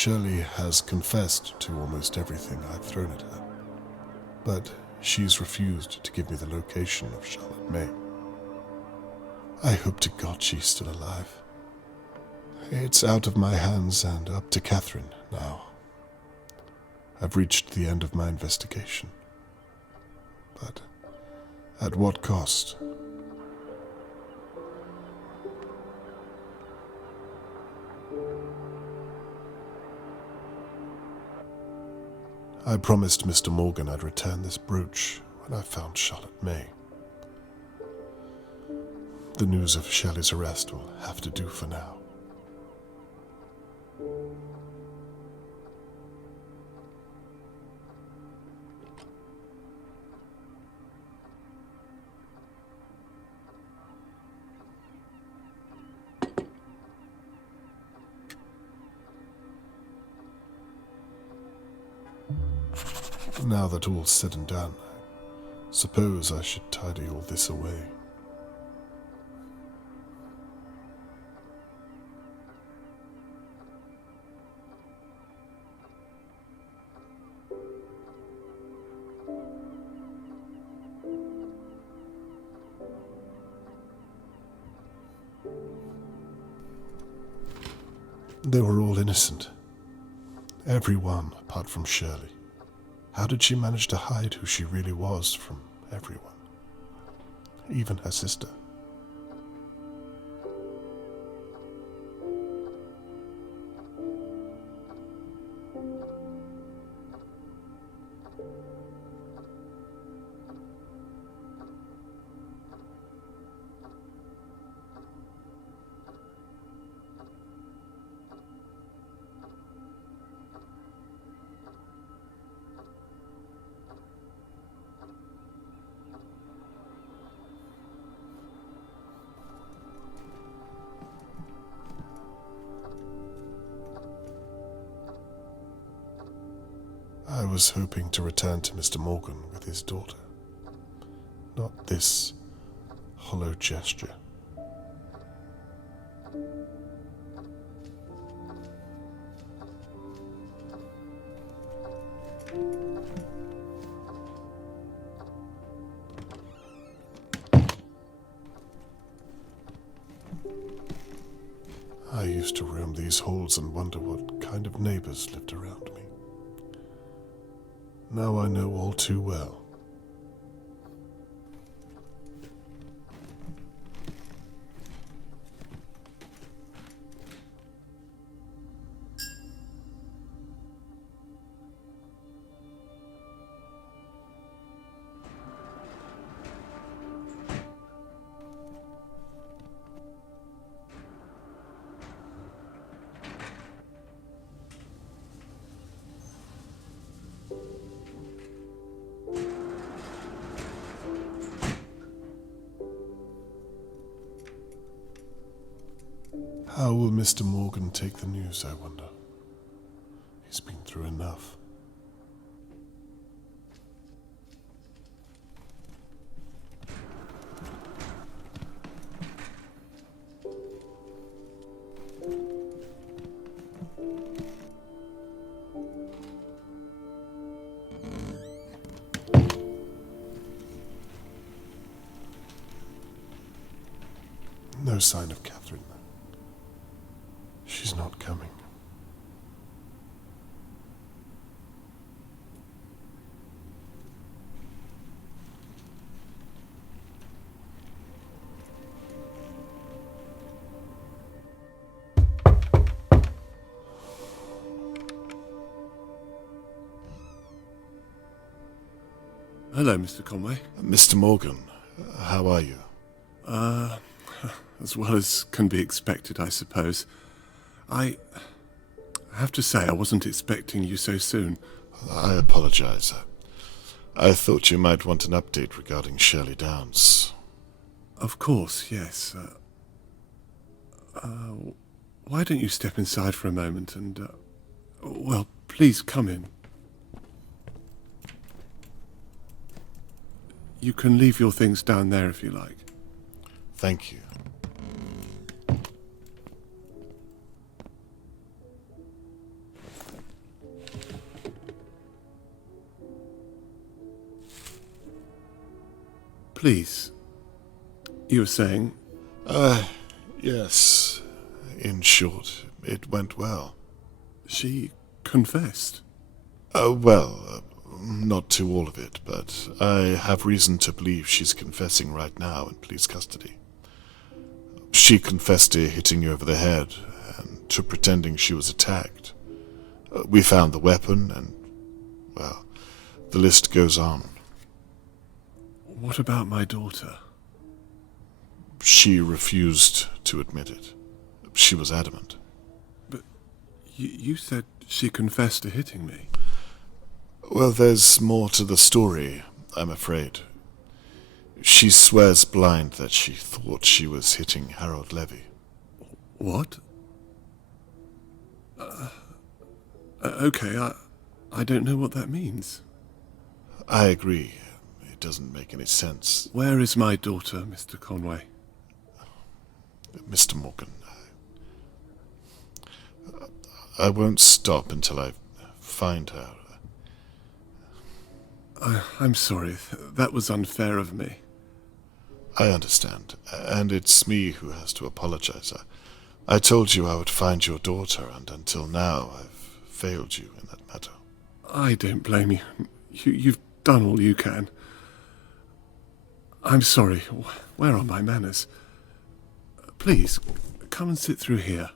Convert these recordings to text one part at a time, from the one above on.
Shirley has confessed to almost everything I've thrown at her, but she's refused to give me the location of Charlotte May. I hope to God she's still alive. It's out of my hands and up to Catherine now. I've reached the end of my investigation. But at what cost? I promised Mr. Morgan I'd return this brooch when I found Charlotte May. The news of Shelley's arrest will have to do for now. Now that all's said and done, I suppose I should tidy all this away. They were all innocent. Everyone apart from Shirley. How did she manage to hide who she really was from everyone? Even her sister. I was hoping to return to Mr. Morgan with his daughter, not this hollow gesture. I used to roam these halls and wonder what kind of neighbors lived around me. Now I know all too well. How will Mr. Morgan take the news, I wonder? He's been through enough. No sign of Catherine. She's not coming. Hello, Mr. Conway. Mr. Morgan, how are you? As well as can be expected, I suppose. I have to say I wasn't expecting you so soon. I apologize. I thought you might want an update regarding Shirley Downs. Of course, yes. Why don't you step inside for a moment and, well, please come in. You can leave your things down there if you like. Thank you. Please. You were saying? Yes. In short, it went well. She confessed? Not to all of it, but I have reason to believe she's confessing right now in police custody. She confessed to hitting you over the head and to pretending she was attacked. We found the weapon and, well, the list goes on. What about my daughter? She refused to admit it. She was adamant. But you said she confessed to hitting me. Well, there's more to the story, I'm afraid. She swears blind that she thought she was hitting Harold Levy. What? Okay, I don't know what that means. I agree. It doesn't make any sense. Where is my daughter, Mr. Conway? Mr. Morgan, I won't stop until I find her. I'm sorry. That was unfair of me. I understand, and it's me who has to apologize. I told you I would find your daughter, and until now I've failed you in that matter. I don't blame you. You've done all you can. I'm sorry. Where are my manners? Please, come and sit through here.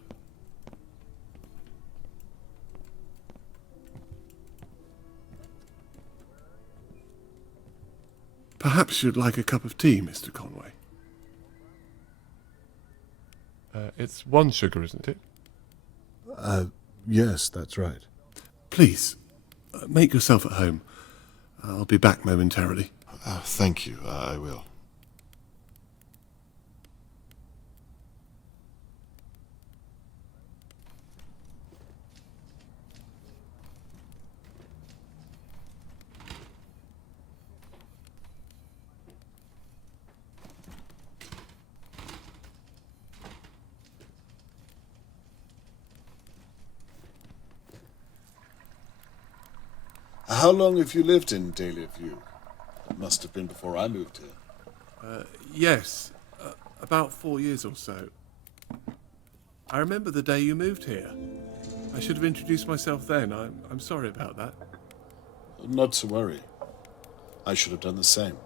Perhaps you'd like a cup of tea, Mr. Conway. It's one sugar, isn't it? Yes, that's right. Please, make yourself at home. I'll be back momentarily. Thank you, I will. How long have you lived in Dahlia View? It must have been before I moved here. Yes, about 4 years or so. I remember the day you moved here. I should have introduced myself then. I'm sorry about that. Not to worry. I should have done the same.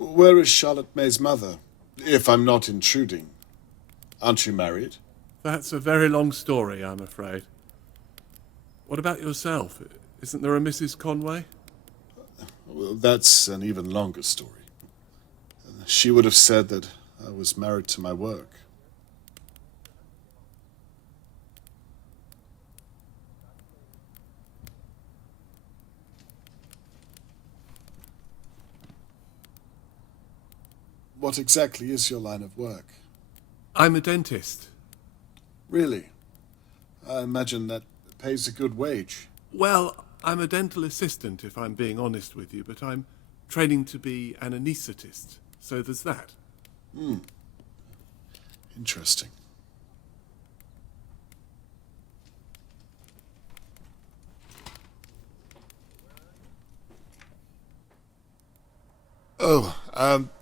Where is Charlotte May's mother? If I'm not intruding. Aren't you married? That's a very long story, I'm afraid. What about yourself? Isn't there a Mrs. Conway? Well, that's an even longer story. She would have said that I was married to my work. What exactly is your line of work? I'm a dentist. Really? I imagine that pays a good wage. Well, I'm a dental assistant, if I'm being honest with you, but I'm training to be an anaesthetist, so there's that. Interesting. Oh,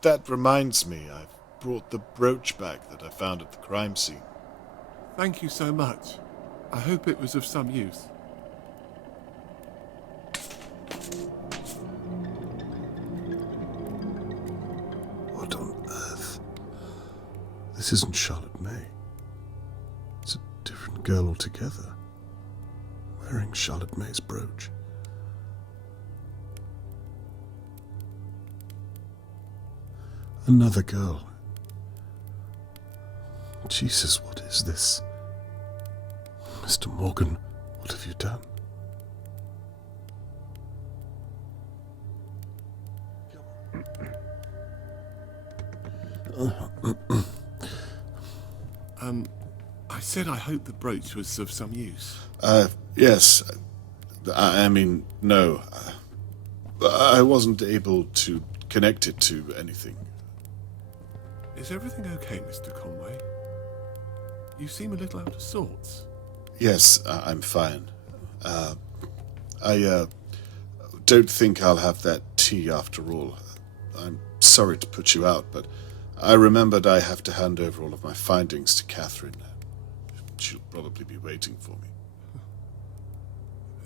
that reminds me, I've brought the brooch back that I found at the crime scene. Thank you so much. I hope it was of some use. What on earth? This isn't Charlotte May. It's a different girl altogether. Wearing Charlotte May's brooch. Another girl. Jesus, what is this? Mr. Morgan, what have you done? said I hoped the brooch was of some use. Yes. I mean, no. I wasn't able to connect it to anything. Is everything okay, Mr. Conway? You seem a little out of sorts. Yes, I'm fine. I don't think I'll have that tea after all. I'm sorry to put you out, but I remembered I have to hand over all of my findings to Catherine. She'll probably be waiting for me.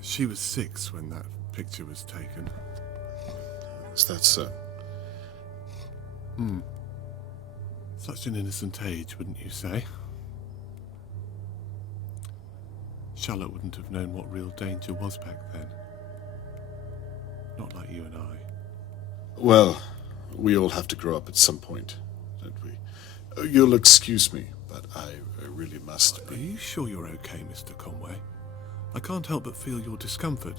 She was 6 when that picture was taken. Is that so? Such an innocent age, wouldn't you say? Charlotte wouldn't have known what real danger was back then. Not like you and I. Well, we all have to grow up at some point, don't we? You'll excuse me, but I really must. Are you sure you're okay, Mr. Conway? I can't help but feel your discomfort.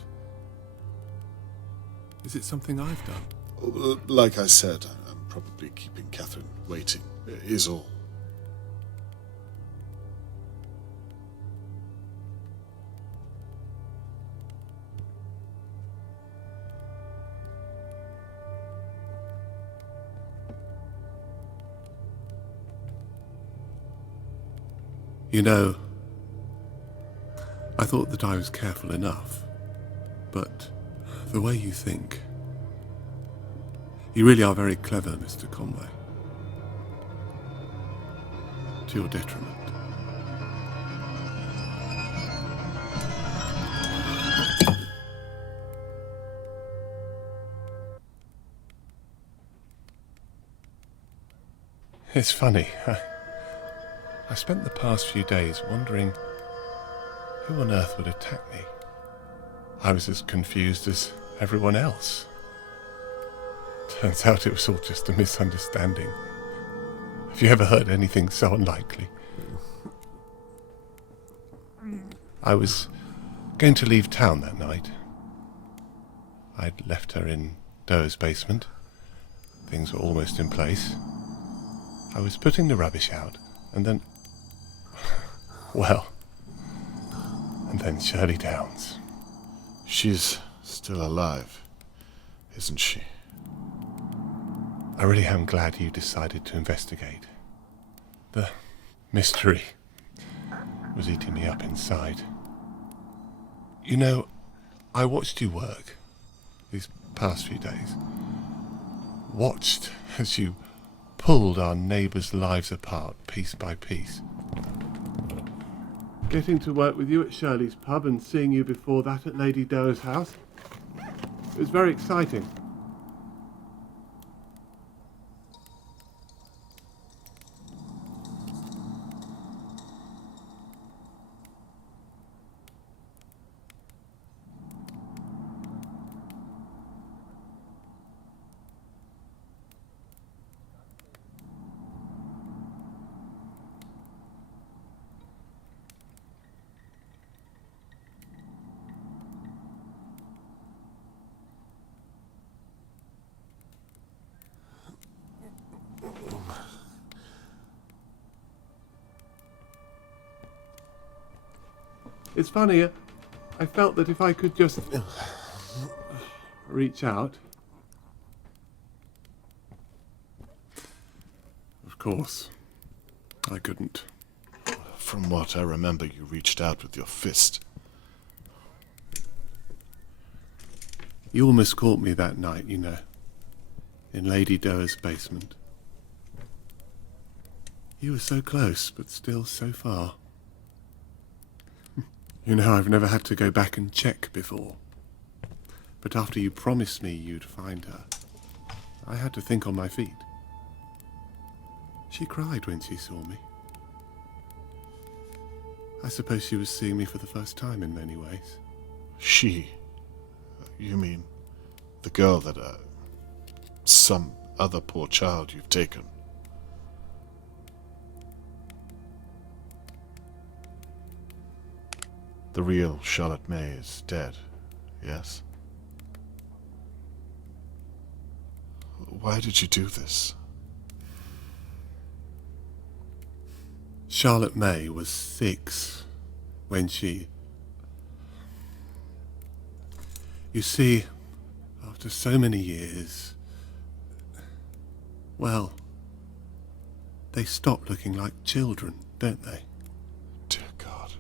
Is it something I've done? Like I said, I'm probably keeping Catherine waiting, is all. You know, I thought that I was careful enough, but the way you think, you really are very clever, Mr. Conway. To your detriment. It's funny. I spent the past few days wondering who on earth would attack me. I was as confused as everyone else. Turns out it was all just a misunderstanding. Have you ever heard anything so unlikely? I was going to leave town that night. I'd left her in Doe's basement. Things were almost in place. I was putting the rubbish out, and then... well... and then Shirley Downs. She's still alive, isn't she? I really am glad you decided to investigate. The mystery was eating me up inside. You know, I watched you work these past few days. Watched as you pulled our neighbours' lives apart piece by piece. Getting to work with you at Shirley's pub and seeing you before that at Lady Doe's house. It was very exciting. It's funny, I felt that if I could just reach out. Of course, I couldn't. From what I remember, you reached out with your fist. You almost caught me that night, you know, in Lady Doe's basement. You were so close, but still so far. You know, I've never had to go back and check before. But after you promised me you'd find her, I had to think on my feet. She cried when she saw me. I suppose she was seeing me for the first time in many ways. She? You mean the girl that, some other poor child you've taken? The real Charlotte May is dead, yes? Why did you do this? Charlotte May was 6 when she... You see, after so many years, well, they stop looking like children, don't they? Dear God.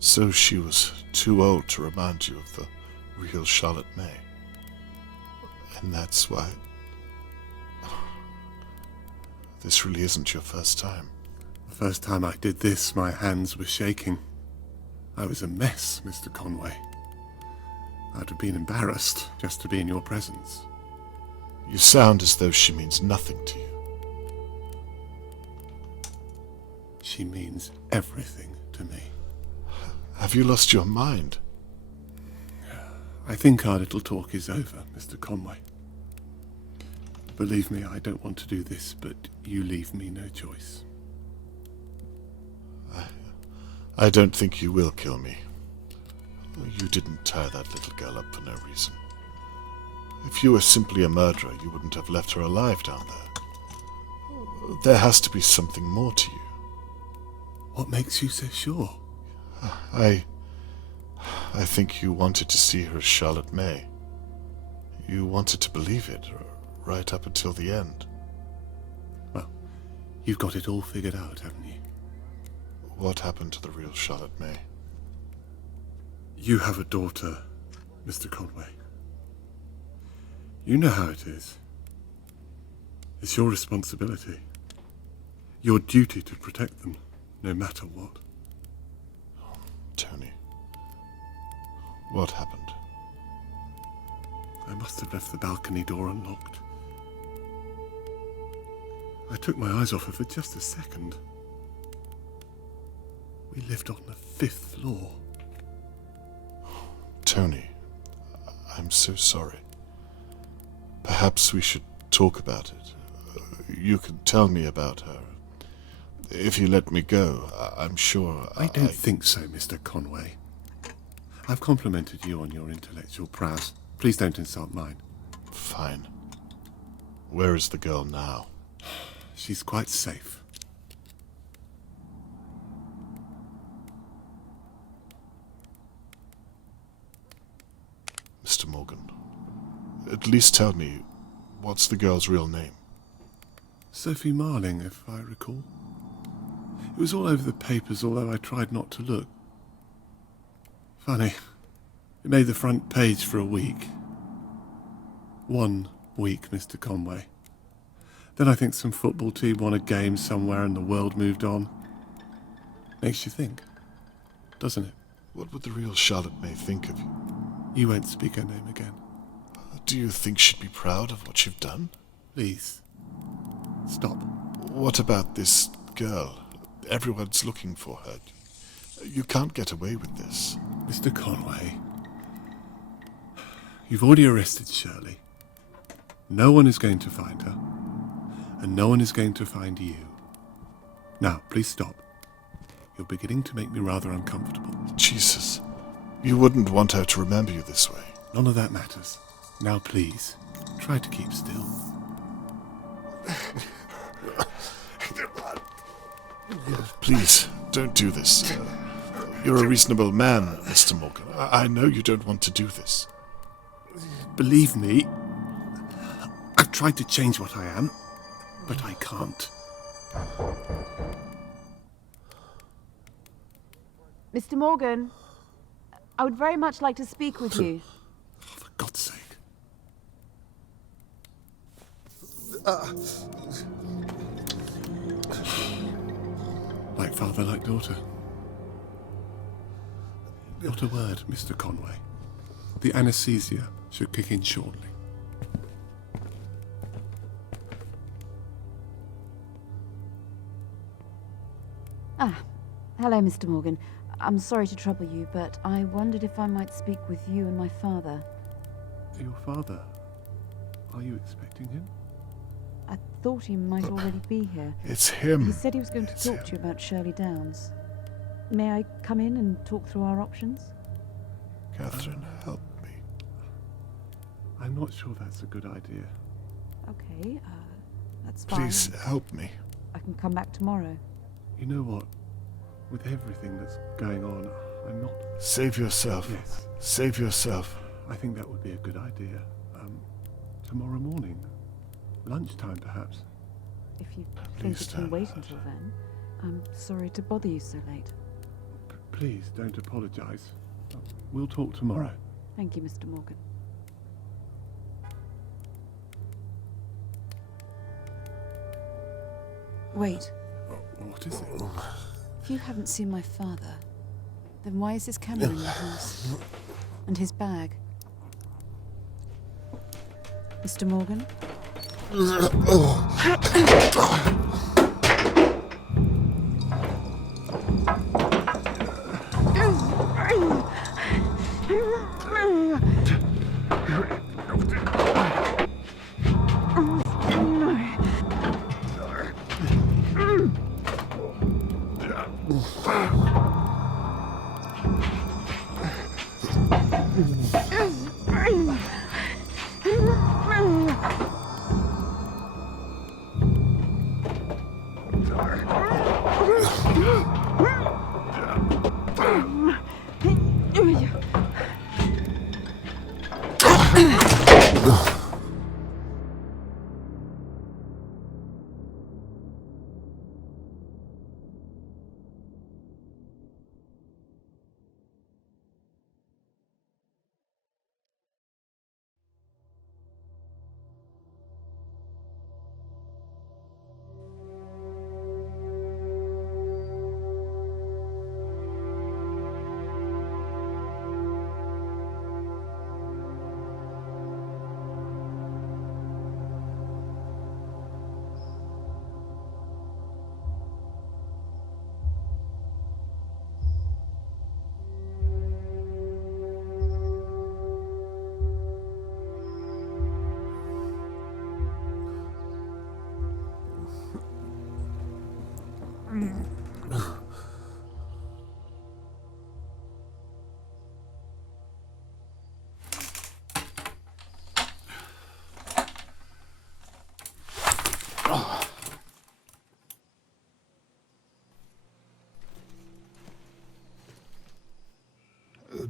So she was too old to remind you of the real Charlotte May. And that's why... This really isn't your first time. The first time I did this, my hands were shaking. I was a mess, Mr. Conway. I'd have been embarrassed just to be in your presence. You sound as though she means nothing to you. She means everything to me. Have you lost your mind? I think our little talk is over, Mr. Conway. Believe me, I don't want to do this, but you leave me no choice. I don't think you will kill me. You didn't tie that little girl up for no reason. If you were simply a murderer, you wouldn't have left her alive down there. There has to be something more to you. What makes you so sure? I think you wanted to see her as Charlotte May. You wanted to believe it, right up until the end. Well, you've got it all figured out, haven't you? What happened to the real Charlotte May? You have a daughter, Mr. Conway. You know how it is. It's your responsibility. Your duty to protect them, no matter what. Tony, what happened? I must have left the balcony door unlocked. I took my eyes off her for just a second. We lived on the 5th floor. Tony, I'm so sorry. Perhaps we should talk about it. You can tell me about her. If you let me go, I'm sure I don't think so, Mr. Conway. I've complimented you on your intellectual prowess. Please don't insult mine. Fine. Where is the girl now? She's quite safe. Mr. Morgan, at least tell me, what's the girl's real name? Sophie Marling, if I recall. It was all over the papers, although I tried not to look. Funny. It made the front page for a week. 1 week, Mr. Conway. Then I think some football team won a game somewhere and the world moved on. Makes you think, doesn't it? What would the real Charlotte May think of you? You won't speak her name again. Do you think she'd be proud of what you've done? Please. Stop. What about this girl? Everyone's looking for her. You can't get away with this. Mr. Conway, you've already arrested Shirley. No one is going to find her, and no one is going to find you. Now, please stop. You're beginning to make me rather uncomfortable. Jesus, you wouldn't want her to remember you this way. None of that matters. Now, please, try to keep still. Please, don't do this. You're a reasonable man, Mr. Morgan. I know you don't want to do this. Believe me, I've tried to change what I am, but I can't. Mr. Morgan, I would very much like to speak with you. For God's sake. Like father, like daughter. Not a word, Mr. Conway. The anesthesia should kick in shortly. Hello, Mr. Morgan. I'm sorry to trouble you, but I wondered if I might speak with you and my father. Your father? Are you expecting him? I thought he might already be here. It's him. He said he was going to It's talk him. to you about Shirley Downs. May I come in and talk through our options? Catherine, help me. I'm not sure that's a good idea. Okay, that's fine. Please help me. I can come back tomorrow. You know what? With everything that's going on, I'm not... Save yourself. Yes, Save yourself. I think that would be a good idea. Tomorrow morning. Lunchtime, perhaps. If you Please think it can don't. wait until then, I'm sorry to bother you so late. Please, don't apologise. We'll talk tomorrow. Thank you, Mr. Morgan. Wait, What is it? if you haven't seen my father, then why is his camera in your house? And his bag? Mr. Morgan?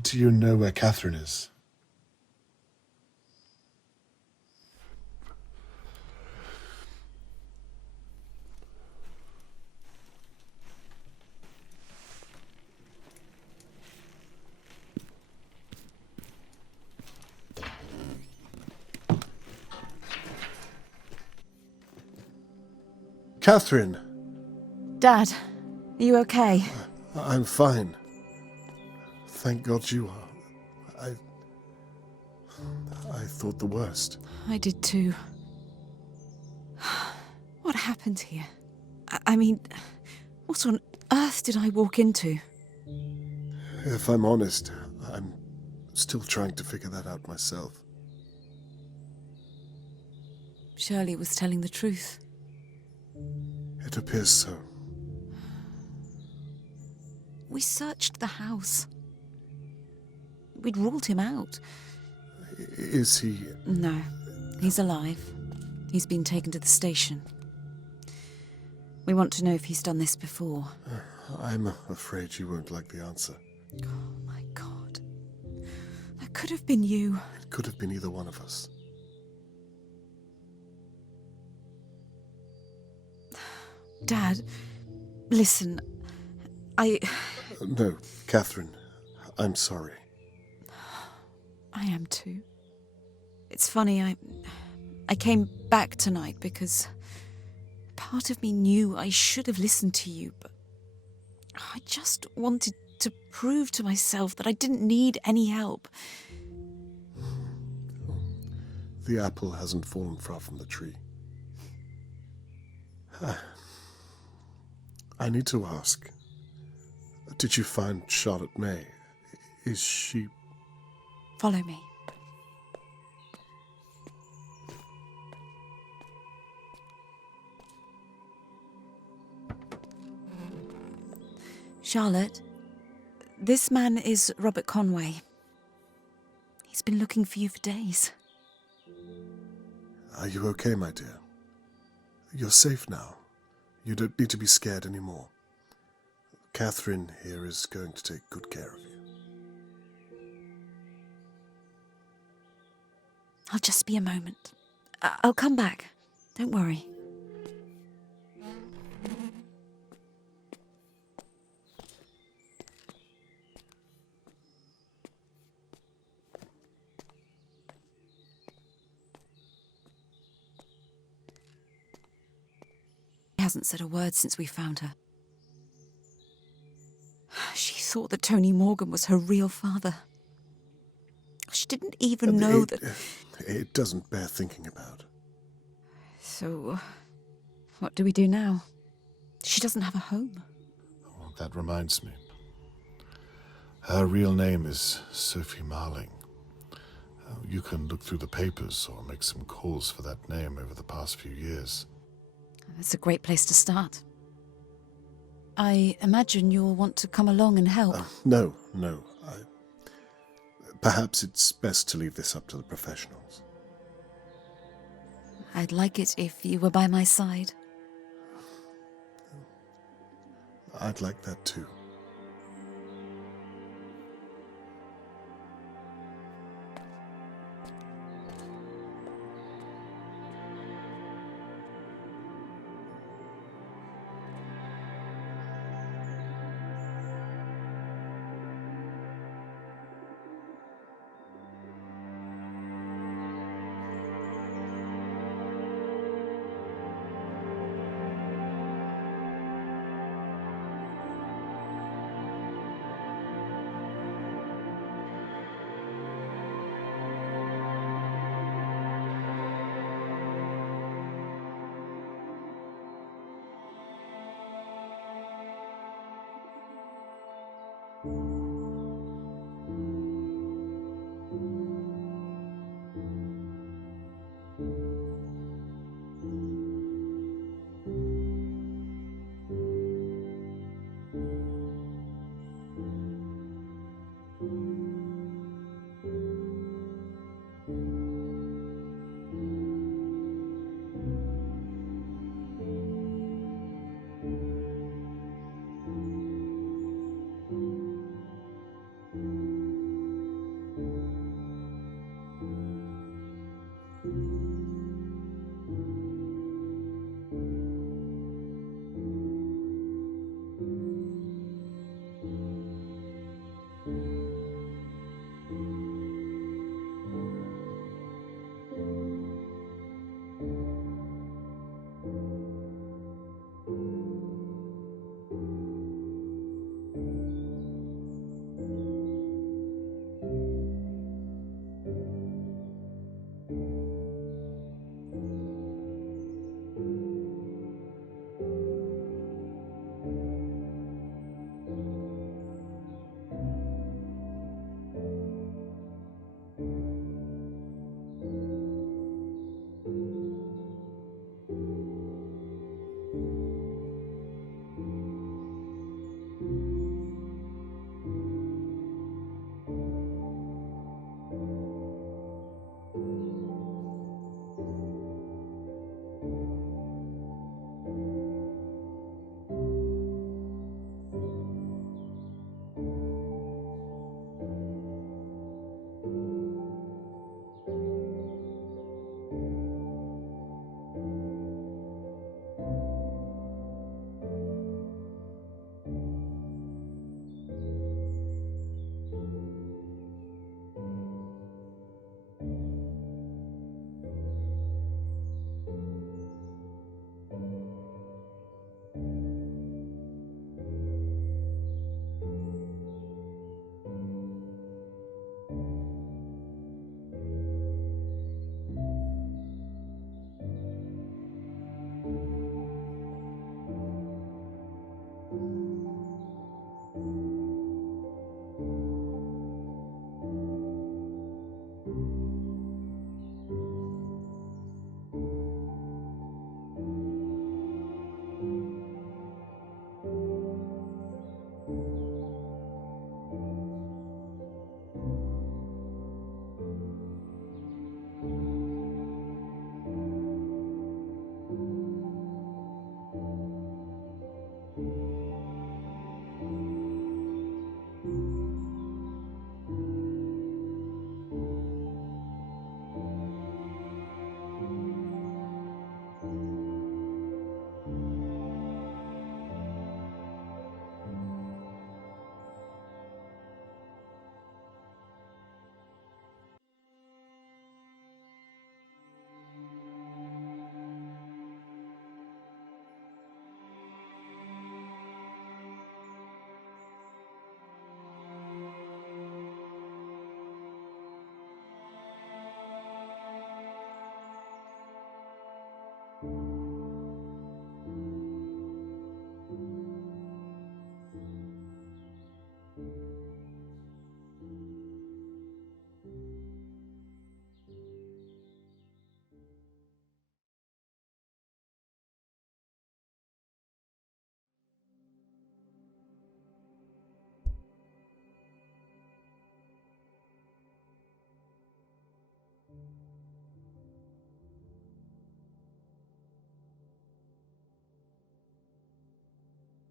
Do you know where Catherine is? Catherine! Dad, are you okay? I'm fine. Thank God you are. I thought the worst. I did too. What happened here? I mean, what on earth did I walk into? If I'm honest, I'm still trying to figure that out myself. Shirley was telling the truth. It appears so. We searched the house. We'd ruled him out. Is he... No, he's alive. He's been taken to the station. We want to know if he's done this before. I'm afraid you won't like the answer. Oh my God. That could have been you. It could have been either one of us. Dad, listen, No, Catherine, I'm sorry. I am too. It's funny, I came back tonight because part of me knew I should have listened to you, but I just wanted to prove to myself that I didn't need any help. The apple hasn't fallen far from the tree. I need to ask, did you find Charlotte May? Is she... Follow me. Charlotte, this man is Robert Conway. He's been looking for you for days. Are you okay, my dear? You're safe now. You don't need to be scared anymore. Catherine here is going to take good care of you. I'll just be a moment. I'll come back. Don't worry. She hasn't said a word since we found her. She thought that Tony Morgan was her real father. She didn't even know that... It doesn't bear thinking about. So, what do we do now? She doesn't have a home. Oh, that reminds me. Her real name is Sophie Marling. You can look through the papers or make some calls for that name over the past few years. That's a great place to start. I imagine you'll want to come along and help. No. Perhaps it's best to leave this up to the professionals. I'd like it if you were by my side. I'd like that too.